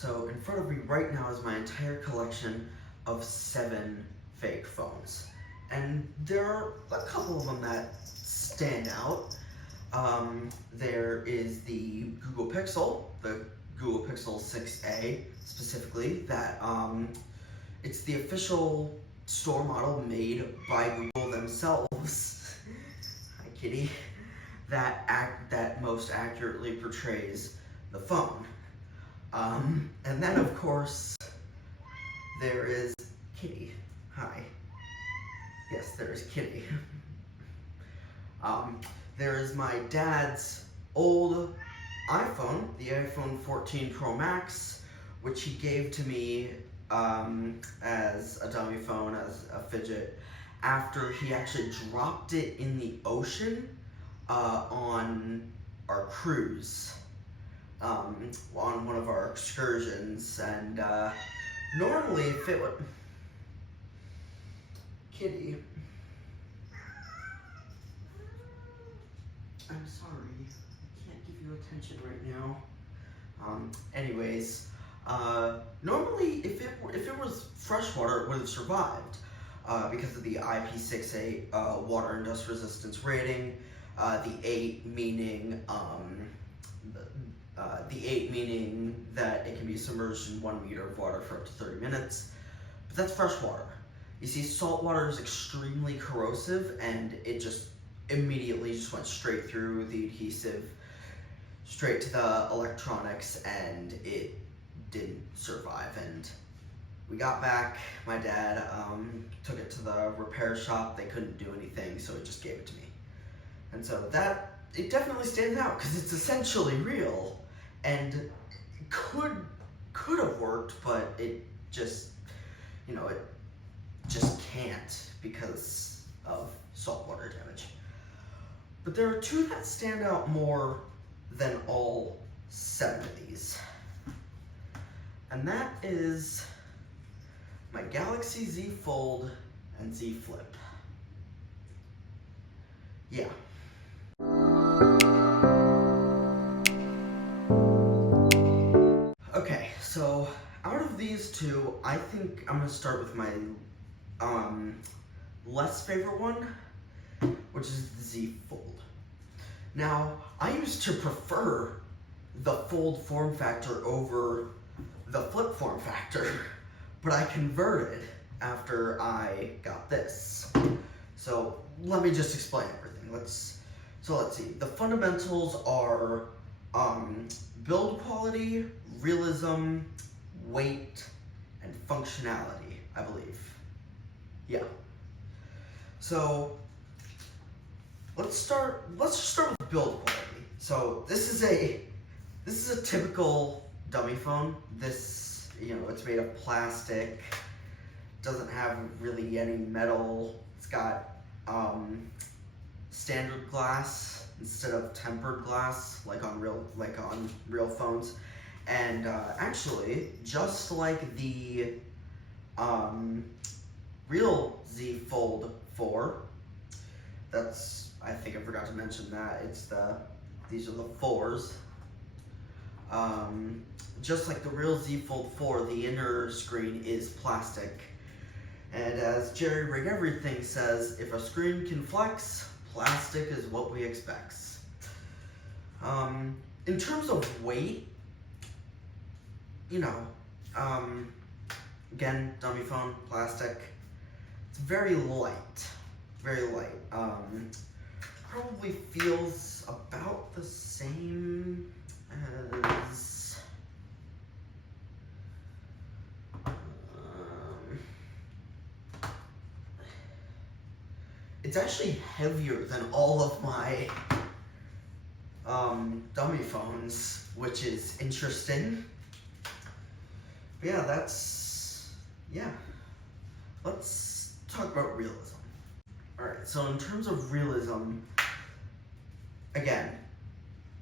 So in front of me right now is my entire collection of 7 fake phones. And there are a couple of them that stand out. There is the Google Pixel, the Google Pixel 6a specifically, that it's the official store model made by Google themselves. Hi kitty. That most accurately portrays the phone. And then of course there is Kitty. Hi. Yes, there is Kitty. There is my dad's old iPhone, the iPhone 14 Pro Max, which he gave to me as a dummy phone, as a fidget, after he actually dropped it in the ocean on our cruise, on one of our excursions. And normally if it would... Kitty. I'm sorry, I can't give you attention right now. Anyways, normally if it was freshwater, it would have survived because of the IP68 water and dust resistance rating. The 8 meaning that it can be submerged in 1 meter of water for up to 30 minutes. But that's freshwater. You see, salt water is extremely corrosive, and it just immediately just went straight through the adhesive, straight to the electronics, and it didn't survive. And we got back, my dad took it to the repair shop. They couldn't do anything, so he just gave it to me. And so it definitely stands out because it's essentially real, and it could have worked, but it just, it just can't because of saltwater damage. But there are 2 that stand out more than all 7 of these. And that is my Galaxy Z Fold and Z Flip. Yeah. Okay, so out of these 2, I think I'm gonna start with my less favorite one, which is the Z Fold. Now, I used to prefer the Fold form factor over the Flip form factor, but I converted after I got this. So let me just explain everything. Let's see. The fundamentals are build quality, realism, weight, and functionality, I believe. Yeah. So let's just start with build quality. So this is a typical dummy phone. This, it's made of plastic, doesn't have really any metal. It's got standard glass instead of tempered glass, like on real phones. And actually, just like the real Z Fold 4, I think I forgot to mention that, these are the 4s. Just like the real Z Fold 4, the inner screen is plastic. And as Jerry Rig Everything says, if a screen can flex, plastic is what we expect. In terms of weight, again, dummy phone, plastic. It's very light, very light. Probably feels about the same as it's actually heavier than all of my dummy phones, which is interesting. But yeah, let's talk about realism. Alright, so in terms of realism, again,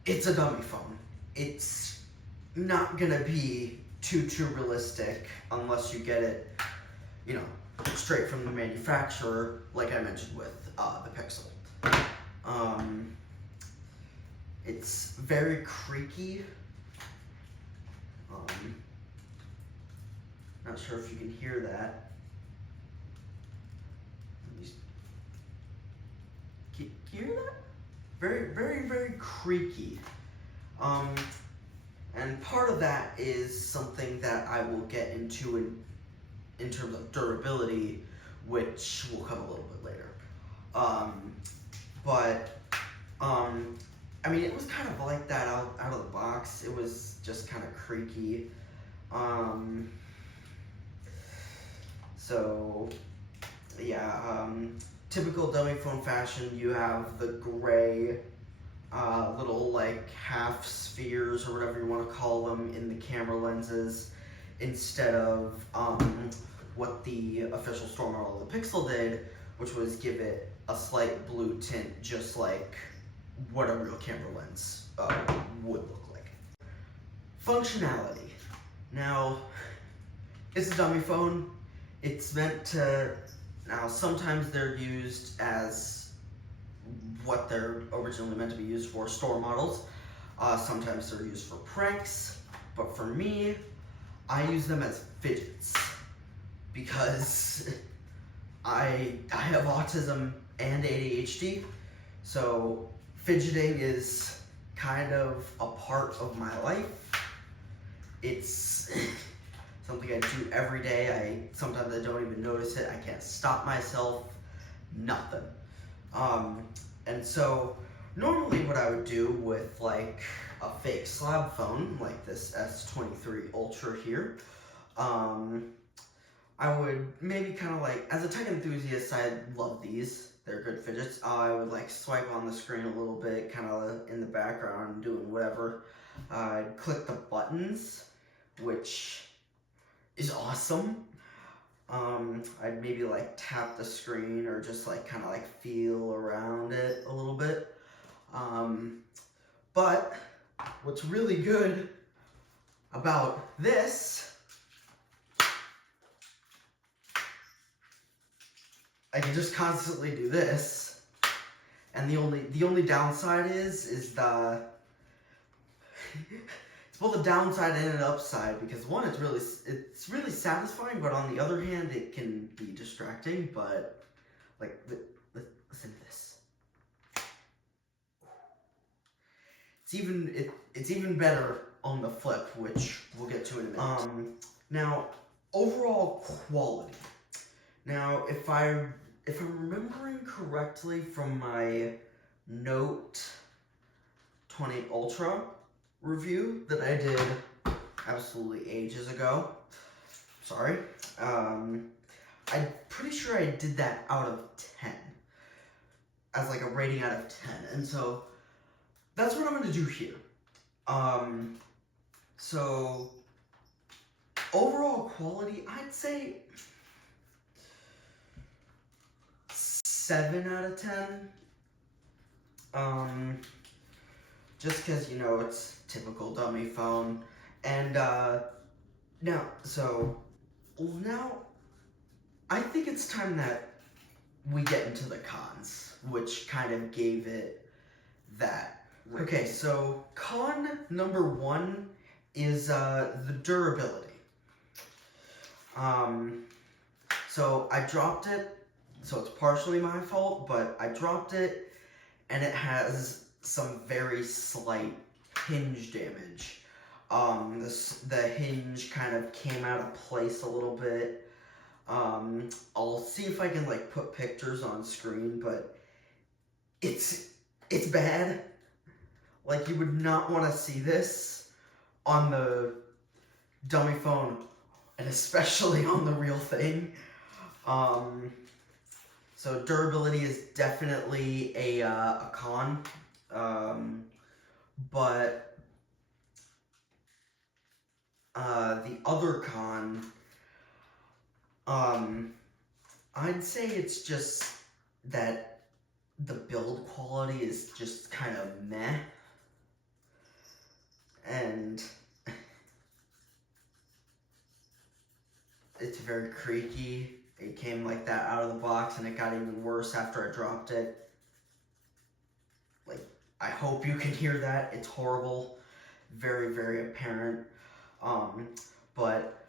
it's a dummy phone. It's not gonna be too realistic unless you get it, straight from the manufacturer, like I mentioned with the Pixel. It's very creaky. Not sure if you can hear that. Can you hear that? Very, very, very creaky. And part of that is something that I will get into in terms of durability, which will come a little bit later. I mean, it was kind of like that out of the box. It was just kind of creaky. So, yeah, typical dummy phone fashion, you have the gray little like half spheres or whatever you want to call them in the camera lenses, instead of what the official store model of the Pixel did, which was give it a slight blue tint, just like what a real camera lens would look like. Functionality. Now, it's a dummy phone. It's meant to, now sometimes they're used as what they're originally meant to be used for, store models. Sometimes they're used for pranks, but for me, I use them as fidgets because I have autism and ADHD, so fidgeting is kind of a part of my life. It's something I do every day. Sometimes I don't even notice it. I can't stop myself, nothing. And so normally what I would do with like a fake slab phone, like this S23 Ultra here, I would maybe kind of like, as a tech enthusiast, I love these. They're good fidgets. I would like swipe on the screen a little bit, kind of in the background, doing whatever. I'd click the buttons, which is awesome. I'd maybe like tap the screen or just like kind of like feel around it a little bit. But what's really good about this, I can just constantly do this, and the only downside is the it's both a downside and an upside, because one, it's really satisfying, but on the other hand, it can be distracting. But like, listen to this. It's even better on the flip, which we'll get to in a minute. Now, overall quality. Now, if I'm remembering correctly from my Note 20 Ultra review that I did absolutely ages ago, sorry, I'm pretty sure I did that out of 10, as like a rating out of 10, and so that's what I'm going to do here. So overall quality, I'd say 7 out of 10. Just because, you know, it's typical dummy phone. And now I think it's time that we get into the cons, which kind of gave it that. Okay, so con number 1 is the durability. So I dropped it, so it's partially my fault, but I dropped it, and it has some very slight hinge damage. The hinge kind of came out of place a little bit. I'll see if I can like put pictures on screen, but it's bad. Like, you would not want to see this on the dummy phone, and especially on the real thing. So durability is definitely a con, but the other con, I'd say it's just that the build quality is just kind of meh, and it's very creaky. It came like that out of the box, and it got even worse after I dropped it. Like, I hope you can hear that. It's horrible. Very, very apparent. But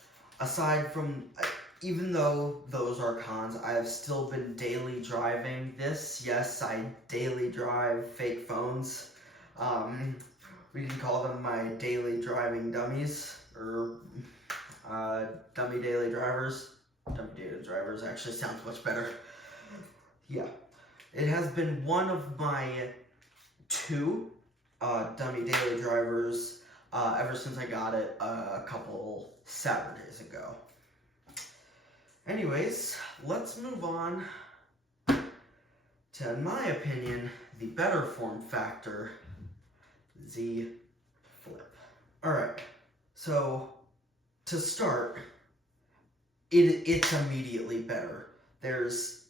aside from, even though those are cons, I have still been daily driving this. Yes, I daily drive fake phones. We can call them my daily driving dummies, or dummy daily drivers. Dummy daily drivers actually sounds much better. Yeah. It has been one of my 2 dummy daily drivers ever since I got it a couple Saturdays ago. Anyways, let's move on to, in my opinion, the better form factor, Z Flip. Alright, so to start, it's immediately better. There's,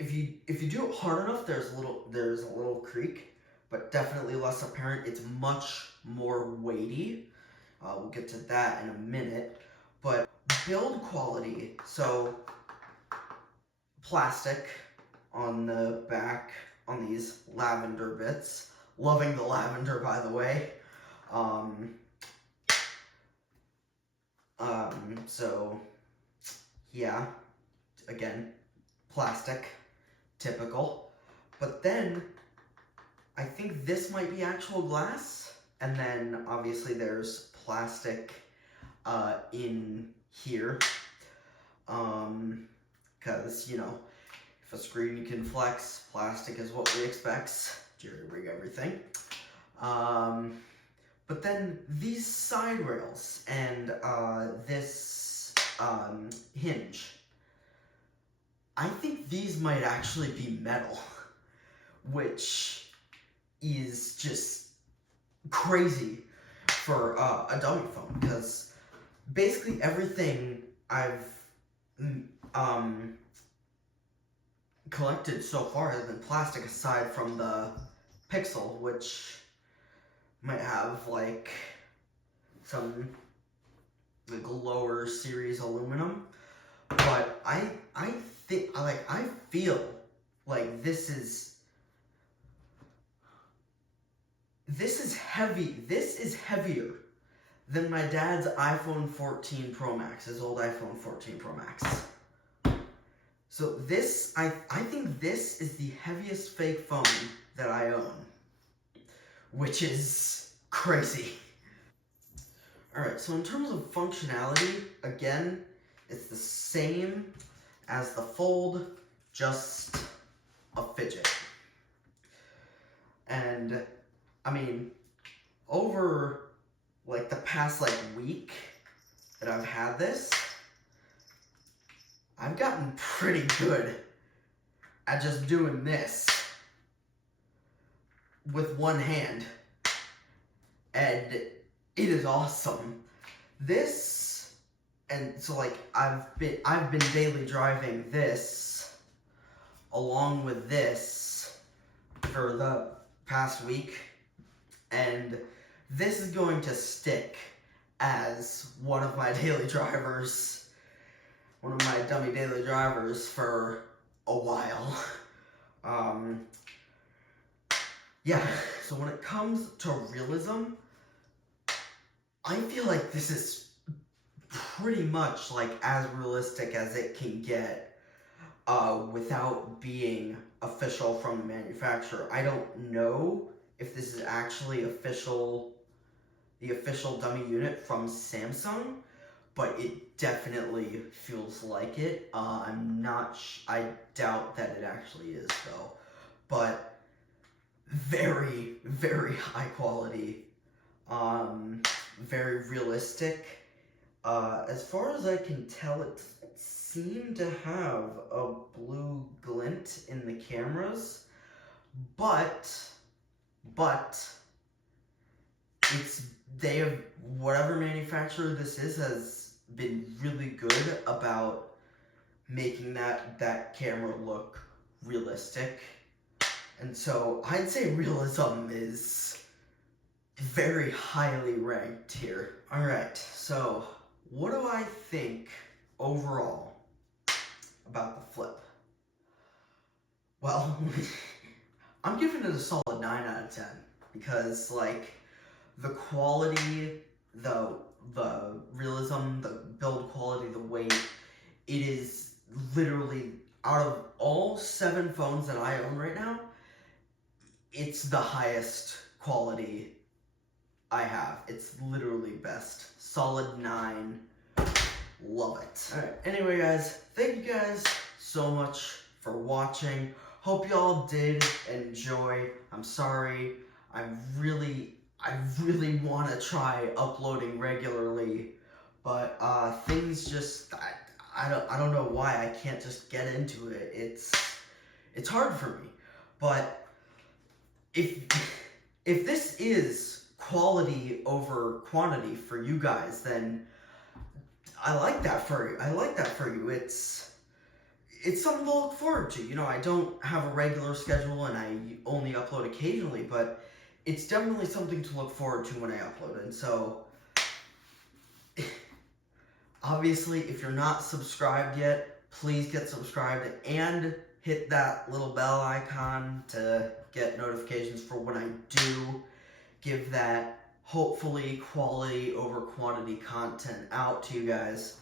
if you do it hard enough, there's a little creak, but definitely less apparent. It's much more weighty. We'll get to that in a minute. But build quality, so plastic on the back on these lavender bits. Loving the lavender, by the way. So yeah, again, plastic, typical. But then I think this might be actual glass, and then obviously there's plastic in here, because, you know, if a screen can flex, plastic is what we expect. Jerry rig everything. But then these side rails and this hinge, I think these might actually be metal, which is just crazy for a dummy phone, because basically everything I've collected so far has been plastic, aside from the Pixel, which might have like some like lower series aluminum. But I feel like this is heavy. This is heavier than my dad's iPhone 14 Pro Max, his old iPhone 14 Pro Max. So this, I think this is the heaviest fake phone that I own, which is crazy. Alright, so in terms of functionality, again, it's the same as the Fold, just a fidget. And, I mean, over, like, the past, like, week that I've had this, I've gotten pretty good at just doing this with one hand. And it is awesome. This, and so like I've been daily driving this along with this for the past week, and this is going to stick as one of my daily drivers, one of my dummy daily drivers for a while. Yeah, so when it comes to realism, I feel like this is pretty much like as realistic as it can get without being official from the manufacturer. I don't know if this is actually the official dummy unit from Samsung, but it definitely feels like it. I doubt that it actually is though, but very, very high quality, very realistic. As far as I can tell, it seemed to have a blue glint in the cameras, but whatever manufacturer this is has been really good about making that camera look realistic. And so I'd say realism is very highly ranked here. Alright, so what do I think overall about the Flip? Well, I'm giving it a solid 9 out of 10, because like the quality, the the realism, the build quality, the weight. It is literally, out of all 7 phones that I own right now, it's the highest quality I have. It's literally best. Solid 9. Love it. Alright, anyway guys, thank you guys so much for watching. Hope y'all did enjoy. I'm sorry. I really want to try uploading regularly, but things just, I don't know why I can't just get into it. It's hard for me. But if this is quality over quantity for you guys, then I like that for you. It's something to look forward to. You know, I don't have a regular schedule and I only upload occasionally, but it's definitely something to look forward to when I upload. And so, obviously, if you're not subscribed yet, please get subscribed and hit that little bell icon to get notifications for when I do give that hopefully quality over quantity content out to you guys.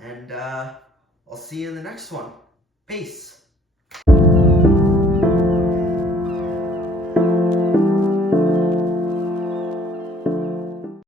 And I'll see you in the next one. Peace.